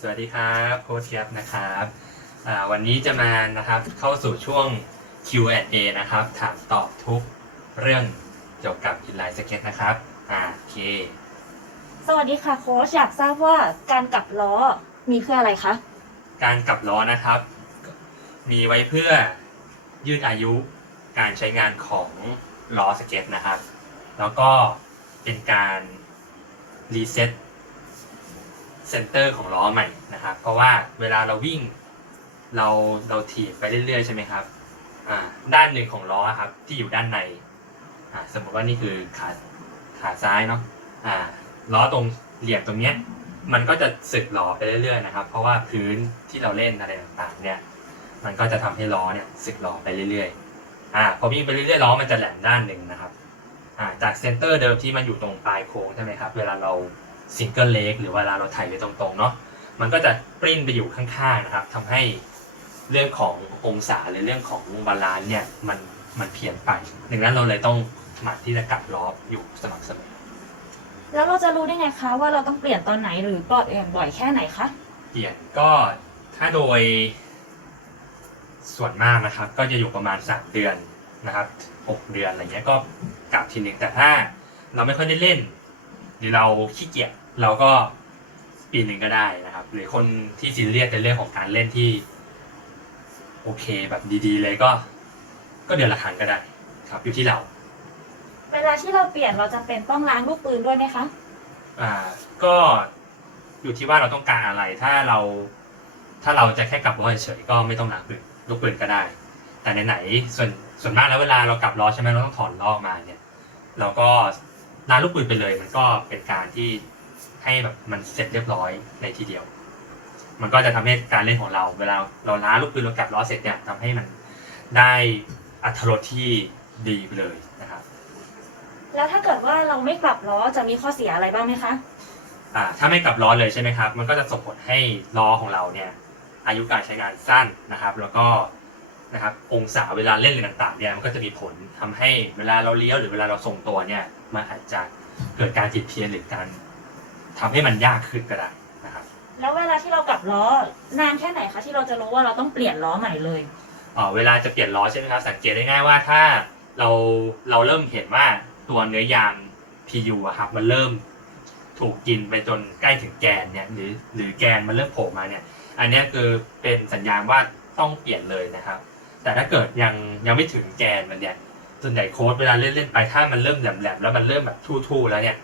สวัสดีครับโค้ชเทียบนะครับอ่าวันนี้จะมานะครับเข้าสู่ช่วง Q&A นะครับ ถามตอบทุกเรื่องเกี่ยวกับ inline skate นะครับอ่าโอเค สวัสดีค่ะโค้ชอยากทราบว่าการกลับล้อมีเพื่ออะไรคะการกลับล้อนะครับ มีไว้เพื่อยืดอายุการใช้งานของล้อสเก็ตนะครับ แล้วก็เป็นการรีเซ็ต เซนเตอร์ของล้อใหม่นะครับ เพราะว่าเวลาเราวิ่งเราเราถีบไปเรื่อยๆใช่ไหมครับอ่าด้านหนึ่งของล้อครับที่อยู่ด้านในอ่าสมมติว่านี่คือขาขาซ้ายเนาะอ่าล้อตรงเหลี่ยมตรงเนี้ยมันก็จะสึกหลอไปเรื่อยๆนะครับ เพราะว่าพื้นที่เราเล่นอะไรต่างๆเนี่ยมันก็จะทำให้ล้อเนี่ยสึกหลอไปเรื่อยๆอ่าพอวิ่งไปเรื่อยๆล้อมันจะแหลมด้านหนึ่งนะครับอ่าจากเซนเตอร์เดิมที่มันอยู่ตรงปลายโค้งใช่ไหมครับเวลาเรา ซิงเกิลเล็กหรือเวลาเราถ่ายไปตรงๆเนาะมันก็จะปริ้นไปอยู่ข้างๆนะครับทำให้เรื่องขององศาหรือเรื่องของบาลานซ์เนี่ยมันมันเพี้ยนไปดังนั้นเราเลยต้องหมั่นที่จะกลับล้ออยู่สม่ำเสมอแล้วเราจะรู้ได้ไงคะว่าเราต้องเปลี่ยนตอนไหนหรือปลอดเองบ่อยแค่ไหนคะเปลี่ยนก็ถ้าโดยส่วนมากนะครับ ก็จะอยู่ประมาณ 3 เดือนนะครับ 6 เดือนอะไรเงี้ยก็กลับทีหนึ่งแต่ถ้าเราไม่ค่อยได้เล่น หรือเราขี้เกียจเราก็ปีหนึ่งก็ได้นะครับ หรือคนที่ซีเรียสในเรื่องของการเล่นที่ โอเคแบบดีๆ เลยก็ ก็เดือนละครั้งก็ได้ครับ อยู่ที่เรา เวลาที่เราเปลี่ยนเราจำเป็นต้องล้างลูกปืนด้วยไหมคะ อ่า ก็อยู่ที่ว่าเราต้องการอะไร ถ้าเรา ถ้าเราจะแค่กลับล้อเฉยๆก็ไม่ต้องล้างปืนลูกปืนก็ได้ แต่ไหนๆส่วนส่วนมากแล้วเวลาเรากลับล้อใช่ไหมเราต้องถอนล้อออกมาเนี่ย เราก็ ล้างลูกปืนไปเลย มันก็เป็นการที่ให้แบบมันเสร็จเรียบร้อยในทีเดียว มันก็จะทำให้การเล่นของเรา เวลาเราล้างลูกปืนเรากลับล้อเสร็จเนี่ยทำให้มันได้อัตรสที่ดีไปเลยนะครับ แล้วถ้าเกิดว่าเราไม่กลับล้อจะมีข้อเสียอะไรบ้างไหมคะอ่าถ้าไม่กลับล้อเลยใช่ไหมครับ มันก็จะส่งผลให้ล้อของเราเนี่ยอายุการใช้งานสั้นนะครับ แล้วก็ นะครับองศาเวลาเล่นอะไรต่างๆเนี่ยมันก็จะมีผลทำให้เวลาเราเลี้ยวหรือเวลาเราทรงตัวเนี่ยมันอาจจะเกิดการผิดเพี้ยนหรือการทำให้มันยากขึ้นก็ได้นะครับ แล้วเวลาที่เรากลับล้อนานแค่ไหนคะที่เราจะรู้ว่าเราต้องเปลี่ยนล้อใหม่เลยอ่าเวลาจะเปลี่ยนล้อใช่ไหมครับสังเกตได้ง่ายว่าถ้าเราเราเริ่มเห็นว่าตัวเนื้อยาง PU อะครับมันเริ่มถูกกินไปจนใกล้ถึงแกนเนี่ยหรือหรือแกนมันเริ่มโผล่มาเนี่ย อันเนี้ยคือเป็นสัญญาณว่าต้องเปลี่ยนเลยนะครับ แต่ถ้าเกิดยังยังไม่ถึงแกนมันเนี่ยส่วนใหญ่โค้ดเวลาเล่นเล่นๆไปถ้ามันเริ่มแหลมๆแล้วมันเริ่มแบบทู่ๆแล้วเนี่ย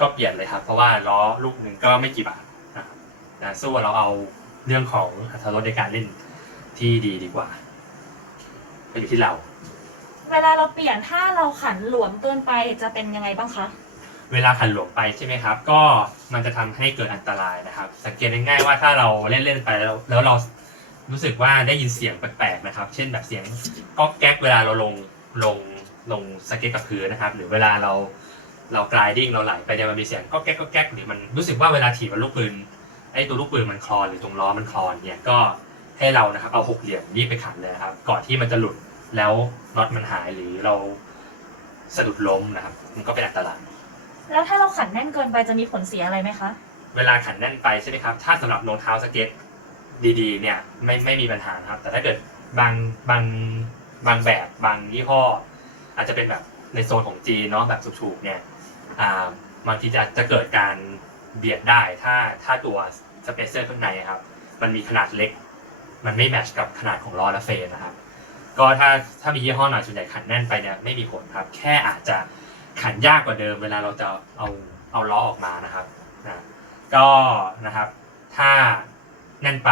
ก็เปลี่ยนเลยครับ เพราะว่าล้อลูกหนึ่งก็ไม่กี่บาทนะครับนะสู้ว่าเราเอาเรื่องของอัตราลดในการเล่นที่ดีดีกว่าก็อยู่ที่เรา เวลาเราเปลี่ยนถ้าเราขันหลวมเกินไปจะเป็นยังไงบ้างคะเวลาขันหลวมไปใช่ไหมครับ ก็มันจะทำให้เกิดอันตรายนะครับ สังเกตได้ง่ายว่าถ้าเราเล่นเล่นๆไปแล้วแล้วเรา รู้สึกว่าได้ยินเสียงแปลกๆนะครับ เช่นแบบเสียงก๊อกแก๊กเวลาเราลงลงลงสเก็ตกับพื้นนะครับ หรือเวลาเราเรากลายดิ้งเราไหลไปเนี่ยมันมีเสียงก๊อกแก๊กก๊อกแก๊กหรือมันรู้สึกว่าเวลาถีบบนลูกปืนไอ้ตัวลูกปืนมันคลอนหรือตรงล้อมันคลอนเนี่ยก็ให้เรานะครับเอาหกเหลี่ยมรีบไปขันเลยครับก่อนที่มันจะหลุดแล้วน็อตมันหายหรือเราสะดุดล้มนะครับ มันก็เป็นอันตรายแล้วถ้าเราขันแน่นเกินไปจะมีผลเสียอะไรไหมคะ เวลาขันแน่นไปใช่ไหมครับ ถ้าสำหรับรองเท้าสเก็ต ดีๆ เนี่ยไม่ไม่มีปัญหาครับ แต่ถ้าเกิดบางบางบางแบบบางยี่ห้อ อาจจะเป็นแบบในโซนของจีนเนาะแบบถูกๆเนี่ยอ่าบางทีจะจะเกิดการเบียดได้ถ้าถ้าตัวสเปเซอร์ข้างในครับ มันมีขนาดเล็ก มันไม่แมชกับขนาดของล้อและเฟรมนะครับ ก็ถ้าถ้ามียี่ห้อหน่อยส่วนใหญ่ขันแน่นไปเนี่ยไม่มีผลครับ แค่อาจจะขันยากกว่าเดิม เวลาเราจะเอาเอาล้อออกมานะครับนะก็นะครับ ถ้า แน่นไป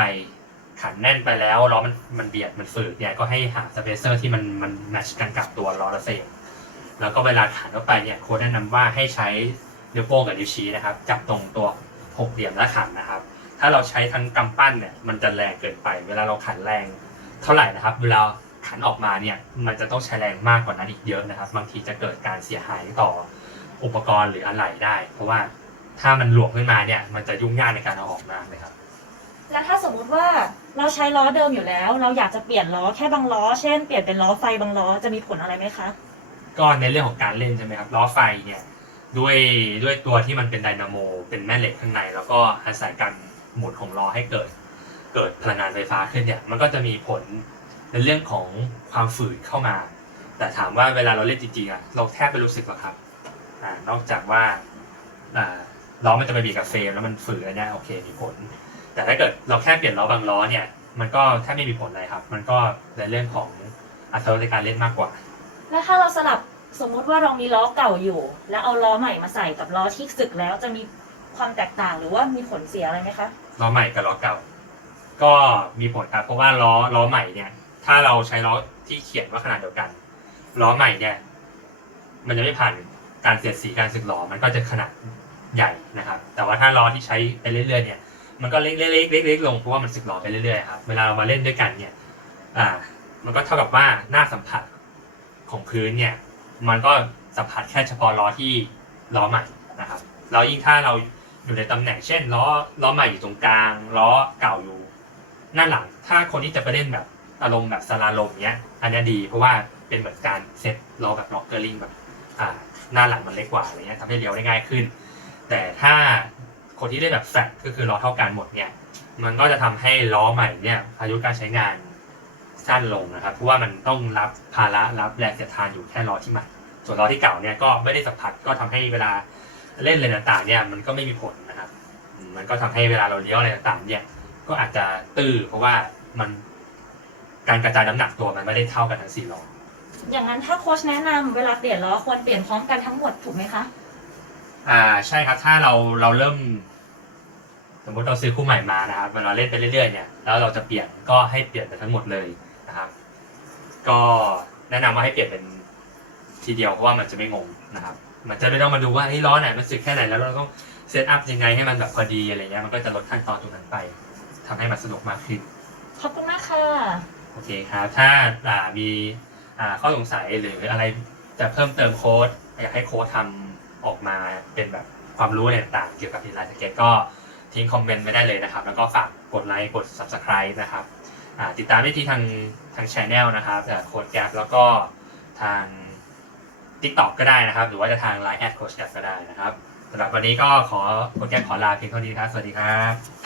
ขันแน่นไปแล้วล้อมันมันเบียดมันฝืดเนี่ยก็ให้หาสเปเซอร์ที่มันมันแมชกันกับตัวล้อและเฟรมแล้วก็เวลาขันเข้าไปเนี่ยโค้ดแนะนำว่าให้ใช้นิ้วโป้งกับนิ้วชี้นะครับ จับตรงตัวหกเหลี่ยมและขันนะครับ ถ้าเราใช้ทั้งกำปั้นเนี่ยมันจะแรงเกินไป เวลาเราขันแรงเท่าไหร่นะครับ เวลาขันออกมาเนี่ยมันจะต้องใช้แรงมากกว่านั้นอีกเยอะนะครับ บางทีจะเกิดการเสียหายต่ออุปกรณ์หรืออะไหล่ได้ เพราะว่าถ้ามันหลวมขึ้นมาเนี่ยมันจะยุ่งยากในการเอาออกมากเลยครับ แล้วถ้าสมมุติว่าเราใช้ล้อเดิมอยู่แล้ว เราอยากจะเปลี่ยนล้อแค่บางล้อ เช่นเปลี่ยนเป็นล้อไฟบางล้อจะมีผลอะไรไหมคะ ก็ในเรื่องของการเล่นใช่ไหมครับล้อไฟเนี่ยด้วยด้วยตัวที่มันเป็นไดนาโมเป็นแม่เหล็กข้างใน แล้วก็อาศัยการหมุนของล้อให้เกิด เกิดพลังงานไฟฟ้าขึ้นเนี่ยมันก็จะมีผลในเรื่องของความฝืดเข้ามา แต่ถามว่าเวลาเราเล่นจริงๆอะเราแทบไม่รู้สึกหรอกครับอ่านอกจากว่าอ่าล้อมันจะไปบีบกับเฟรมแล้วมันฝืดอันเนี้ยโอเคมีผล แต่ถ้าเกิดเราแค่เปลี่ยนล้อบางล้อเนี่ย มันก็แทบไม่มีผลเลยครับ มันก็ในเรื่องของอัตราในการเล่นมากกว่า แล้วถ้าเราสลับสมมุติว่าเรามีล้อเก่าอยู่ แล้วเอาล้อใหม่มาใส่กับล้อที่สึกแล้วจะมีความแตกต่างหรือว่ามีผลเสียอะไรไหมคะล้อใหม่กับล้อเก่า ก็มีผลครับ เพราะว่าล้อล้อใหม่เนี่ย ถ้าเราใช้ล้อที่เขียนว่าขนาดเดียวกันล้อใหม่เนี่ย มันจะไม่ผ่านการเสียดสีการสึกหลอมันก็จะขนาดใหญ่นะครับ แต่ว่าถ้าล้อที่ใช้ไปเรื่อยๆเนี่ย มันก็เล็กๆเล็กเล็กๆลงเพราะว่ามันสึกหลอไปเรื่อยๆครับเวลาเรามาเล่นด้วยกันเนี่ย อ่า มันก็เท่ากับว่าหน้าสัมผัสของพื้นเนี่ย มันก็สัมผัสแค่เฉพาะล้อที่ล้อใหม่นะครับแล้วยิ่งถ้าเราอยู่ในตำแหน่งเช่นล้อล้อใหม่อยู่ตรงกลางล้อเก่าอยู่หน้าหลัง ถ้าคนที่จะไปเล่นแบบอารมณ์แบบสลาลมเนี้ย อันนี้ดีเพราะว่าเป็นเหมือนการเซตล้อแบบล็อกเกอร์ลิงแบบ อ่า หน้าหลังมันเล็กกว่าอะไรเงี้ยทำให้เลี้ยวได้ง่ายขึ้น แต่ถ้า คนที่เล่นแบบแฟลตก็คือล้อเท่ากันหมดเนี่ย มันก็จะทำให้ล้อใหม่เนี่ยอายุการใช้งานสั้นลงนะครับ เพราะว่ามันต้องรับภาระรับแรงเสียดทานอยู่แค่ล้อที่ใหม่ ส่วนล้อที่เก่าเนี่ยก็ไม่ได้สัมผัสก็ทำให้เวลาเล่นอะไรต่างๆเนี่ยมันก็ไม่มีผลนะครับ มันก็ทำให้เวลาเราเลี้ยวอะไรต่างๆ เนี่ยก็อาจจะตื้อเพราะว่ามันการกระจายน้ำหนักตัวมันไม่ได้เท่ากันทั้งสี่ล้ออย่างนั้นถ้าโค้ชแนะนำเวลาเปลี่ยนล้อควรเปลี่ยนพร้อมกันทั้งหมดถูกไหมคะ อ่าใช่ครับถ้าเราเราเริ่ม สมมติเราซื้อคู่ใหม่มานะครับเวลาเล่นไปเรื่อยๆเนี่ยแล้วเราจะเปลี่ยนก็ให้เปลี่ยนไปทั้งหมดเลยนะครับ ก็แนะนำว่าให้เปลี่ยนเป็นทีเดียวเพราะว่ามันจะไม่งงนะครับ มันจะไม่ต้องมาดูว่าเฮ้ยล้อไหนมันสึกแค่ไหนแล้วเราต้องเซตอัพยังไงให้มันแบบพอดีอะไรเงี้ยมันก็จะลดขั้นตอนตรงนั้นไปทำให้มันสนุกมากขึ้น ขอบคุณมากค่ะ โอเคครับ ถ้าอ่ามีอ่าข้อสงสัยหรืออะไรจะเพิ่มเติมโค้ดอยากให้โค้ดทำ ออกมาเป็นแบบความรู้อะไรต่างๆเกี่ยวกับดีไซน์สเก็ตก็ทิ้งคอมเมนต์ไว้ได้เลยนะครับ แล้วก็ฝากกดไลค์กด subscribe นะครับติดตามได้ที่ทางทางช anel นะครับโค้ดแกปแล้วก็ทาง TikTok ก็ได้นะครับ หรือว่าจะทาง Line แอดโค้ดแกปก็ได้นะครับสำหรับวันนี้ก็ขอโค้ดแกปขอลาเพียงเท่านี้ครับ สวัสดีครับ